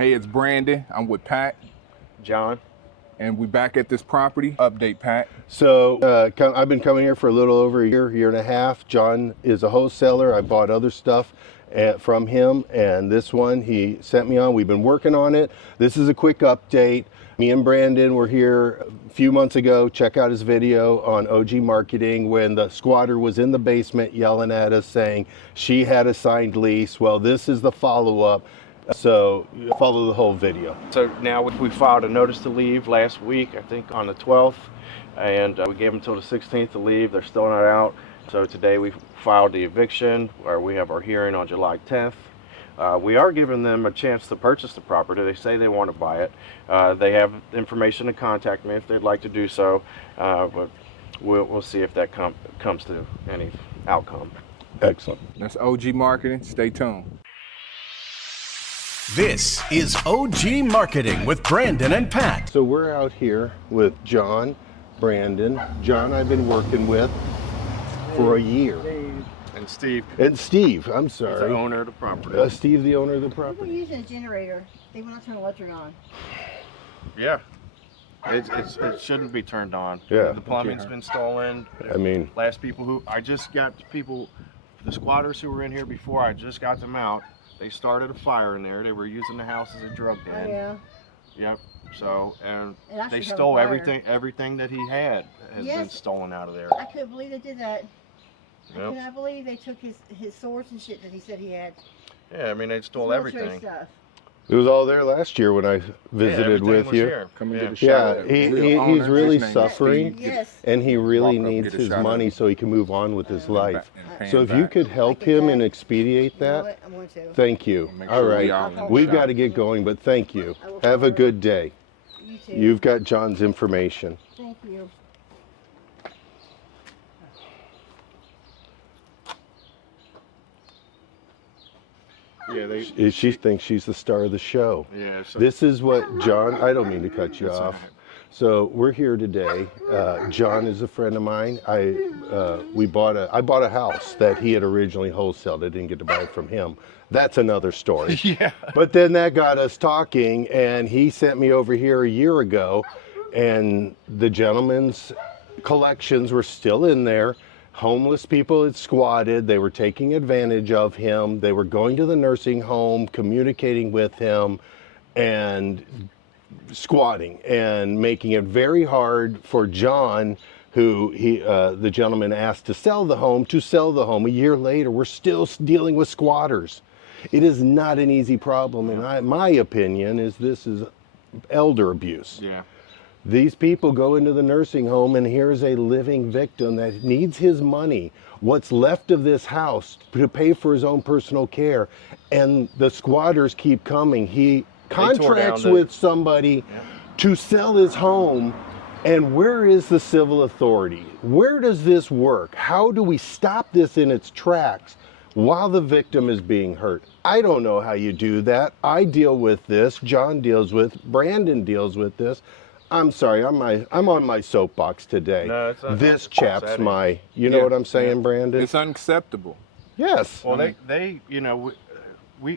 Hey, it's Brandon. I'm with Pat, John. and we back at this property. Update, Pat. So I've been coming here for a little over a year and a half. John is a wholesaler. I bought other stuff from him, and this one he sent me on. We've been working on it. This is a quick update. Me and Brandon were here a few months ago. Check out his video on OG Marketing when the squatter was in the basement yelling at us saying she had a signed lease. Well, this is the follow-up. So follow the whole video. So now we filed a notice to leave last week, I think on the 12th, and we gave them until the 16th to leave. They're still not out. So today we filed the eviction, or we have our hearing on July 10th. We are giving them a chance to purchase the property. They say they want to buy it. They have information to contact me if they'd like to do so, but we'll see if that comes to any outcome. Excellent. That's OG Marketing. Stay tuned. This is OG Marketing with Brandon and Pat. So we're out here with John, Brandon. John I've been working with for a year. And Steve. And Steve, I'm He's sorry. the owner of the property. Steve, the owner of the People property. using a generator, they will not turn the electric on. Yeah. It shouldn't be turned on. Yeah. The plumbing's been stolen. I mean, Last people who, I just got the squatters who were in here before, I just got them out. They started a fire in there. They were using the house as a drug Oh, den. yeah. Yep. So, and It actually they caught stole fire. everything that he had has been Yes. stolen out of there. I couldn't believe they did that. I Yep. cannot believe they took his swords and shit that he said he had. Yeah, I mean, they stole Military everything. stuff. it was all there last year when I visited everything with was you. here. Come and Yeah. get a shot. Yeah, at it. he's Real owner, really his name is suffering. Steve. Yes. And he really Walk up, needs get a his shot of money it. so he can move on with his life. And pay So him if you back. could help I get him that. and expedite You know that, what? I'm going to. thank you. Make All sure we right, all in the we've shot. got to get going, but thank you. I will Have a follow. good day. You too. You've got John's information. Thank you. Yeah, She thinks she's the star of the show. yeah. So This is what John, I don't mean to cut you off. So we're here today. John is a friend of mine. I bought a house that he had originally wholesaled. I didn't get to buy it from him. That's another story. yeah. But then that got us talking, and he sent me over here a year ago, and the gentleman's collections were still in there. Homeless people had squatted. They were taking advantage of him. They were going to the nursing home, communicating with him, and squatting and making it very hard for John, who the gentleman asked to sell the home. A year later, we're still dealing with squatters. It is not an easy problem, and my opinion is this is elder abuse. Yeah. These people go into the nursing home, and here's a living victim that needs his money, what's left of this house, to pay for his own personal care, and the squatters keep coming. He contracts with somebody to sell his home, and where is the civil authority? Where does this work? How do we stop this in its tracks while the victim is being hurt? I don't know how you do that. I deal with this. John deals with, Brandon deals with this. I'm sorry, I'm on my soapbox today. No, it's not This soapbox, chap's Eddie. my, you know Yeah, what I'm saying, Brandon? It's unacceptable. Yes. Well, they you know,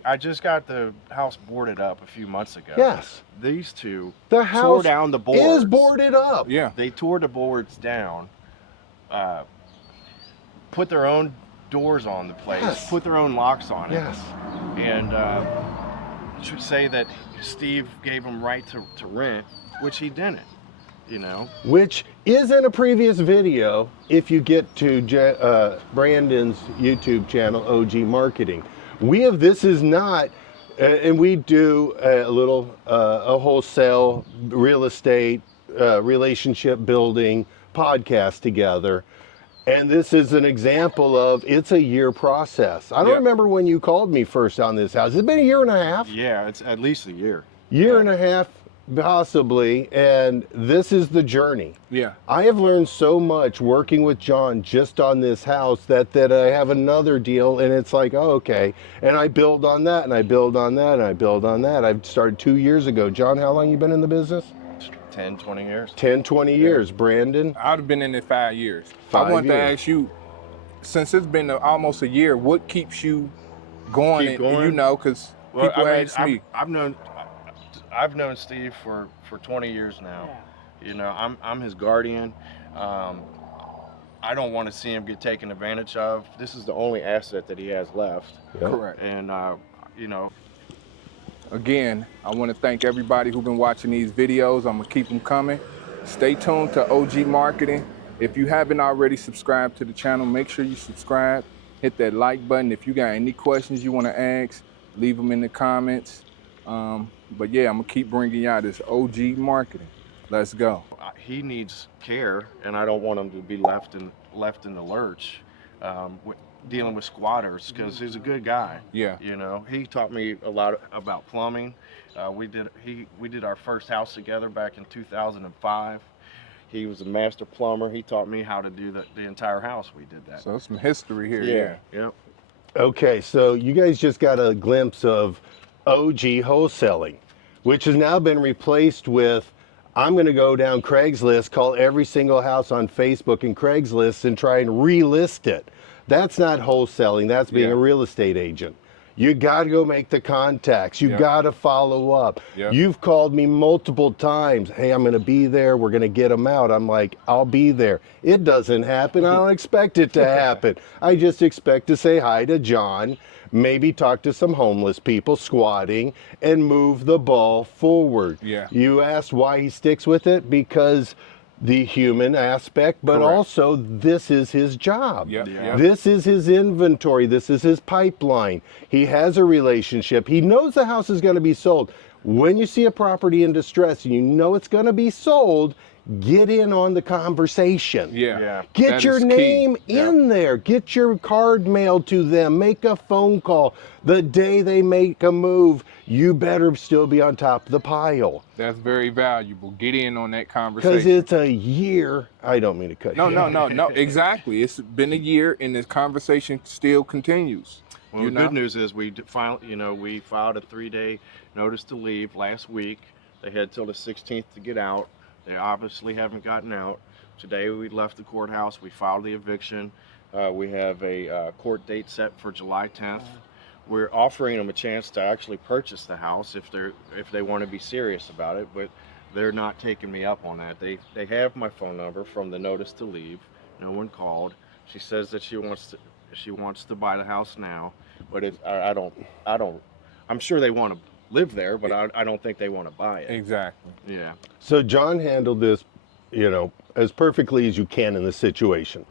I just got the house boarded up a few months ago. Yes. These two The tore house down the boards. is boarded up. Yeah. They tore the boards down, put their own doors on the place, Yes. put their own locks on it, Yes. and should say that Steve gave them right to rent, which he didn't. You know. Which is in a previous video if you get to Brandon's YouTube channel, OG Marketing. This is not, and we do a little, a wholesale real estate relationship building podcast together. And this is an example of, it's a year process. I don't Yep. remember when you called me first on this house. It's been a year and a half. Yeah, it's at least a year. Year and a half, possibly, and this is the journey. Yeah. I have learned so much working with John just on this house that I have another deal, and it's like, oh, okay, and I build on that, and I build on that, and I build on that. I've started 2 years ago. John, how long you been in the business? 10, 20 years. 10, 20 years. Brandon? I'd have been in it 5 years. 5 I wanted to years. ask you, since it's been almost a year, what keeps you going? Keep And, going? you know, because Well, people I mean, ask me. I've known I've known Steve for 20 years now. You know, I'm his guardian. I don't want to see him get taken advantage of. This is the only asset that he has left. Yep. Correct. And you know, Again, I want to thank everybody who's been watching these videos. I'm going to keep them coming. Stay tuned to OG Marketing. If you haven't already subscribed to the channel, make sure you subscribe. Hit that like button. If you got any questions you want to ask, leave them in the comments. But yeah, I'm going to keep bringing y'all this OG Marketing. Let's go. he needs care, and I don't want him to be left in the lurch. Dealing with squatters, because he's a good guy. Yeah. You know, he taught me a lot about plumbing. We did our first house together back in 2005. He was a master plumber. He taught me how to do the entire house. We did that. So some history here. Yeah. Okay, so you guys just got a glimpse of OG wholesaling, which has now been replaced with, I'm going to go down Craigslist, call every single house on Facebook and Craigslist and try and relist it. That's not wholesaling, that's being a real estate agent. You got to go make the contacts. You got to follow up. You've called me multiple times. Hey, I'm going to be there. We're going to get them out. I'm like, I'll be there. It doesn't happen. I don't expect it to happen. I just expect to say hi to John, maybe talk to some homeless people squatting, and move the ball forward. Yeah. You asked why he sticks with it, because the human aspect, but also this is his job. This is his inventory. This is his pipeline. He has a relationship. He knows the house is going to be sold. When you see a property in distress and you know it's going to be sold, get in on the conversation. Get your name in there. Get your card mailed to them. Make a phone call. The day they make a move, you better still be on top of the pile. That's very valuable. Get in on that conversation. Because it's a year. I don't mean to cut you off. No. Exactly. It's been a year and this conversation still continues. Well, the good news is we filed a 3-day notice to leave last week. They had till the 16th to get out. They obviously haven't gotten out. Today we left the courthouse. We filed the eviction. We have a court date set for July 10th. We're offering them a chance to actually purchase the house if they want to be serious about it, but they're not taking me up on that. They have my phone number from the notice to leave. No one called. She says that she wants to buy the house now, but I don't. I'm sure they want to live there, but I don't think they want to buy it. Exactly. Yeah. So John handled this, as perfectly as you can in this situation.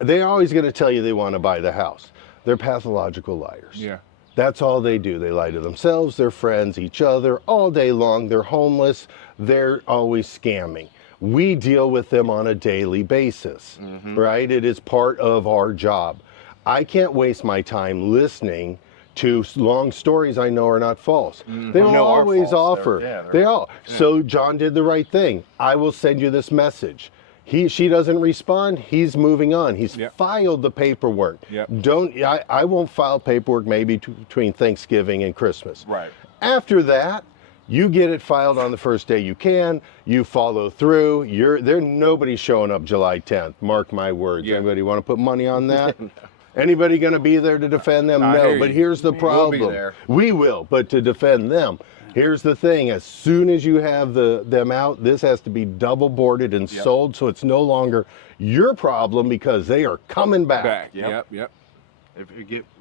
They're always going to tell you they want to buy the house. They're pathological liars. Yeah. That's all they do. They lie to themselves, their friends, each other, all day long. They're homeless. They're always scamming. We deal with them on a daily basis, right? It is part of our job. I can't waste my time listening to long stories I know are not false. They will always offer. So John did the right thing. I will send you this message. She doesn't respond, he's moving on. He's filed the paperwork. I won't file paperwork maybe between Thanksgiving and Christmas. Right. After that, you get it filed on the first day you can. You follow through. Nobody's showing up July 10th. Mark my words. Anybody want to put money on that? Anybody going to be there to defend them? No. But here's the problem. We'll be there. We will, but to defend them. Here's the thing. As soon as you have them out, this has to be double boarded and sold, so it's no longer your problem because they are coming back. Yep.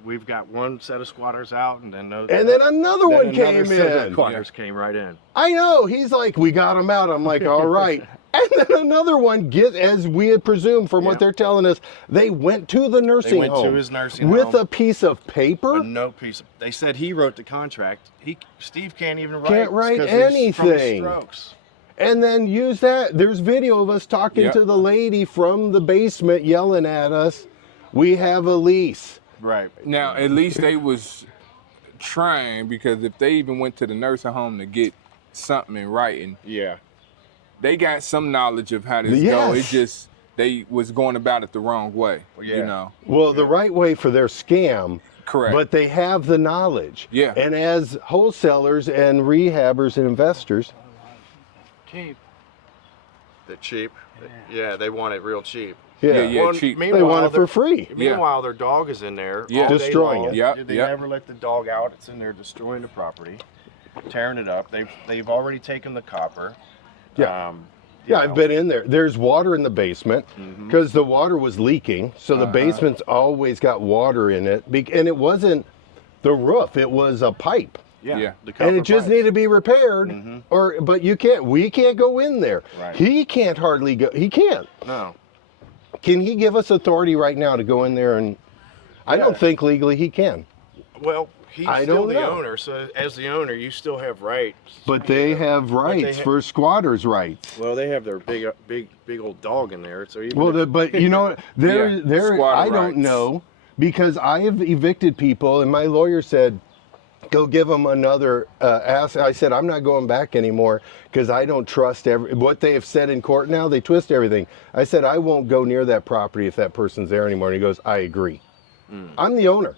We've got one set of squatters out, and then another one came set of in. squatters came right in. I know. He's like, we got them out. I'm like, all right. And then another one, as we had presumed from what they're telling us, they went to the nursing home. They went to his nursing with home. a piece of paper? A note piece. They said he wrote the contract. Steve can't even write. Can't write 'cause he's from anything. strokes. And then use that. There's video of us talking to the lady from the basement yelling at us. We have a lease. Right. Now, at least they was trying, because if they even went to the nursing home to get something in writing, they got some knowledge of how this go. It just, they was going about it the wrong way, Well, the right way for their scam. Correct. But they have the knowledge. And as wholesalers and rehabbers and investors. Cheap. The cheap. Yeah, they want it real cheap. Cheap. They want it for free. Meanwhile, their dog is in there destroying it. They never let the dog out. It's in there destroying the property. tearing it up. They've already taken the copper. Yeah. You Yeah, I've know. been in there. There's water in the basement because the water was leaking. So the basement's always got water in it. And it wasn't the roof, it was a pipe. Yeah. The And it copper just pipes. needed to be repaired. But we can't go in there. Right. He can't hardly go. He can't. No. Can he give us authority right now to go in there? And I don't think legally he can. Well, he's I still don't the know. owner, so as the owner, you still have rights. But they have rights for squatters' rights. Well, they have their big old dog in there. So even Well, but you know, there, squatter I rights. don't know because I have evicted people, and my lawyer said, "Go give them another ask." I said, "I'm not going back anymore because I don't trust what they have said in court. Now they twist everything." I said, "I won't go near that property if that person's there anymore." And he goes, "I agree. I'm the owner."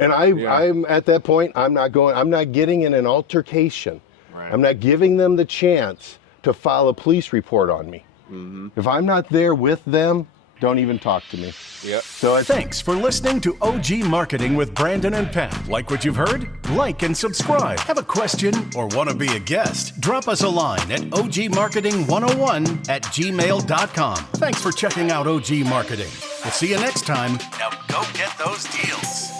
And I'm at that point, I'm not going, I'm not getting in an altercation. Right. I'm not giving them the chance to file a police report on me. If I'm not there with them, don't even talk to me. Yep. So Thanks for listening to OG Marketing with Brandon and Pat. Like what you've heard? Like and subscribe. Have a question or want to be a guest? Drop us a line at ogmarketing101@gmail.com. Thanks for checking out OG Marketing. We'll see you next time. Now go get those deals.